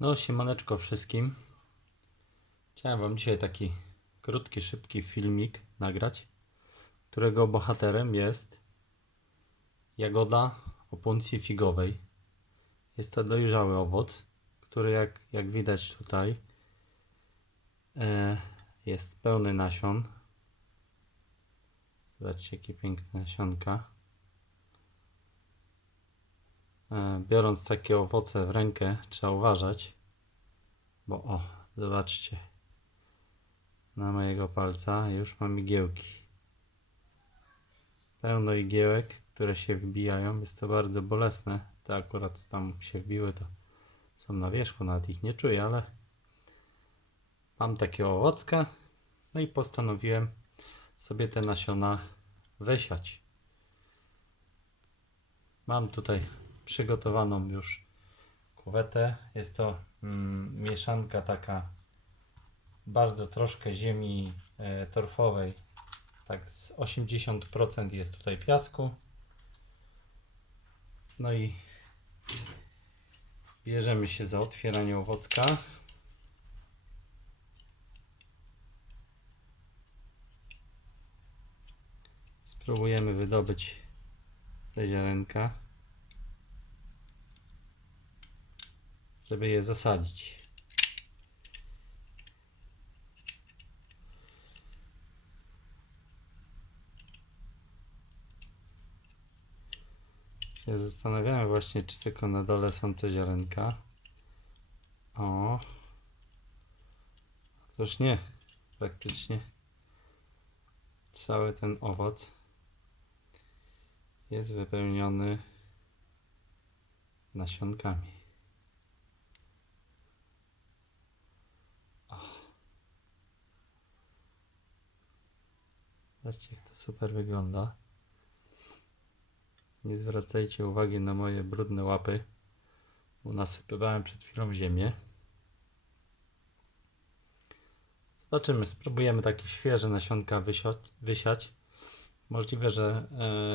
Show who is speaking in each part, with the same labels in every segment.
Speaker 1: No, siemaneczko wszystkim. Chciałem Wam dzisiaj taki krótki, szybki filmik nagrać, którego bohaterem jest jagoda o puncji figowej. Jest to dojrzały owoc, który jak, jak widać tutaj e, jest pełny nasion. Zobaczcie jakie piękne nasionka. E, Biorąc takie owoce w rękę, trzeba uważać, bo o, zobaczcie, na mojego palca już mam igiełki. Pełno igiełek, które się wbijają, jest to bardzo bolesne. Te akurat tam się wbiły, to są na wierzchu, nawet ich nie czuję, ale mam takie owocka, no i postanowiłem sobie te nasiona wysiać. Mam tutaj przygotowaną już kuwetę. Jest to mm, mieszanka taka bardzo troszkę ziemi e, torfowej. Tak z 80% jest tutaj piasku. No i bierzemy się za otwieranie owocka. Spróbujemy wydobyć te ziarenka. Żeby je zasadzić. Się zastanawiamy właśnie, czy tylko na dole są te ziarenka. O. Otóż nie. Praktycznie cały ten owoc jest wypełniony nasionkami. Zobaczcie, jak to super wygląda. Nie zwracajcie uwagi na moje brudne łapy, bo nasypywałem przed chwilą ziemię. Zobaczymy, spróbujemy takie świeże nasionka wysiać. wysiać. Możliwe, że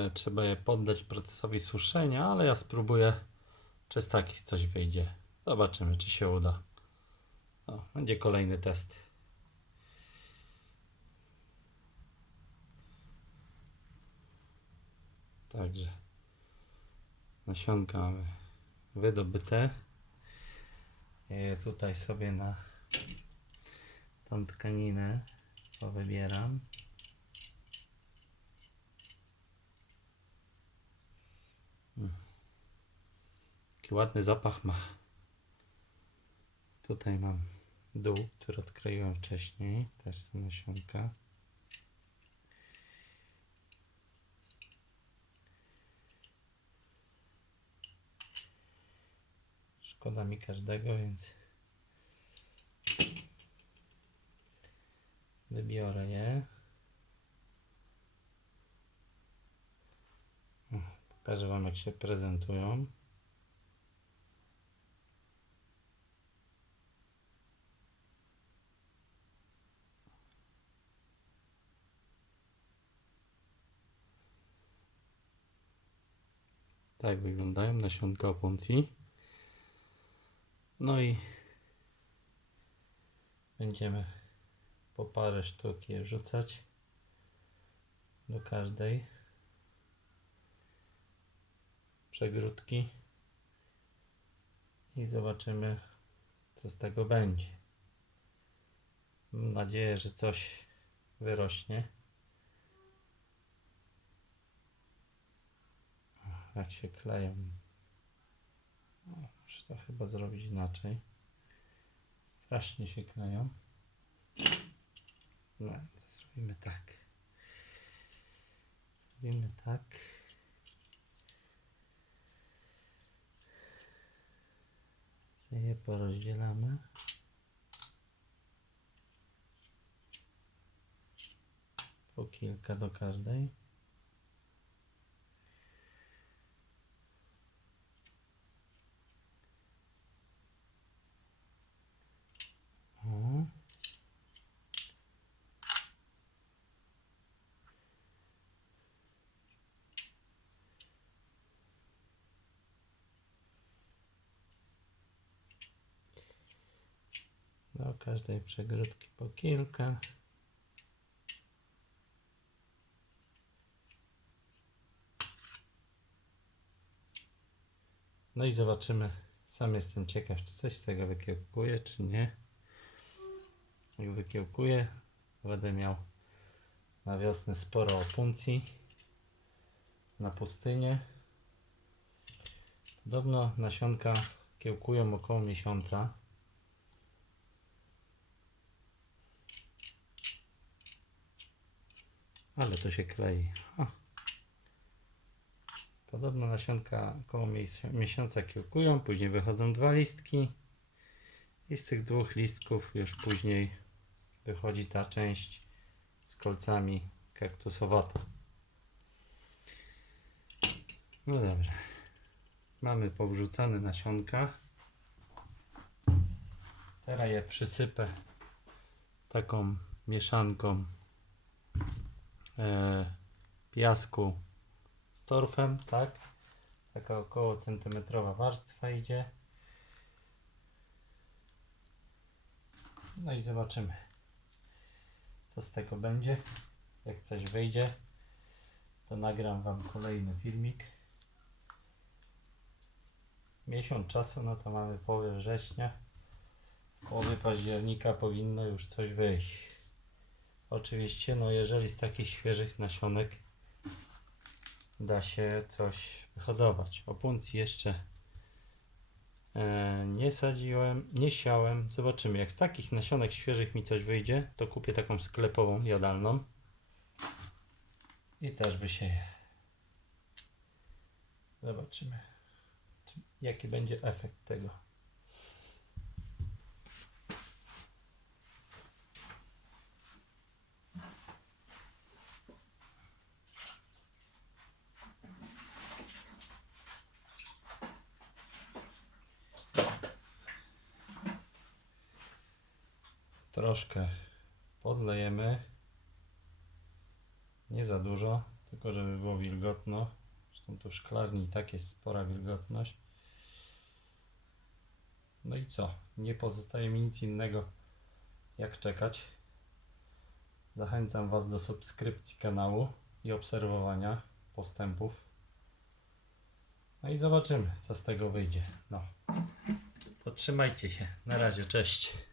Speaker 1: e, trzeba je poddać procesowi suszenia, ale ja spróbuję, czy z takich coś wyjdzie. Zobaczymy, czy się uda. O, będzie kolejny test. Także nasionka mamy wydobyte. Je tutaj sobie na tą tkaninę powybieram. Mm. Jaki ładny zapach ma. Tutaj mam dół, który odkleiłem wcześniej. Też są nasionka. Szkoda mi każdego, więc wybiorę je. Pokażę Wam, jak się prezentują. Tak wyglądają nasionka opuncji. No i będziemy po parę sztuk je wrzucać do każdej przegródki i zobaczymy co z tego będzie. Mam nadzieję, że coś wyrośnie. Jak się kleją Muszę to chyba zrobić inaczej. Strasznie się kleją. No, to zrobimy tak. Zrobimy tak. Je porozdzielamy. Po kilka do każdej. Do każdej przegródki po kilka. No i zobaczymy. Sam jestem ciekaw, czy coś z tego wykiełkuje, czy nie. Jak wykiełkuje, będę miał na wiosnę sporo opuncji na pustynię. Podobno nasionka kiełkują około miesiąca. Ale to się klei. O. Podobno nasionka około mies- miesiąca kiełkują, później wychodzą dwa listki i z tych dwóch listków już później wychodzi ta część z kolcami kaktusowata. No dobra. Mamy powrzucane nasionka. Teraz je przysypę taką mieszanką piasku z torfem, tak? Taka około centymetrowa warstwa idzie. No i zobaczymy, co z tego będzie. Jak coś wyjdzie, to nagram Wam kolejny filmik. Miesiąc czasu, no to mamy połowę września. W połowie października powinno już coś wyjść. Oczywiście, no jeżeli z takich świeżych nasionek da się coś wyhodować. Opuncji jeszcze e, nie sadziłem, nie siałem. Zobaczymy, jak z takich nasionek świeżych mi coś wyjdzie, to kupię taką sklepową jadalną i też wysieję. Zobaczymy, czy- jaki będzie efekt tego. Troszkę podlejemy. Nie za dużo, tylko żeby było wilgotno. Zresztą tu w szklarni i tak jest spora wilgotność. No i co? Nie pozostaje mi nic innego jak czekać. Zachęcam Was do subskrypcji kanału i obserwowania postępów. No i zobaczymy, co z tego wyjdzie. No. To trzymajcie się. Na razie, cześć.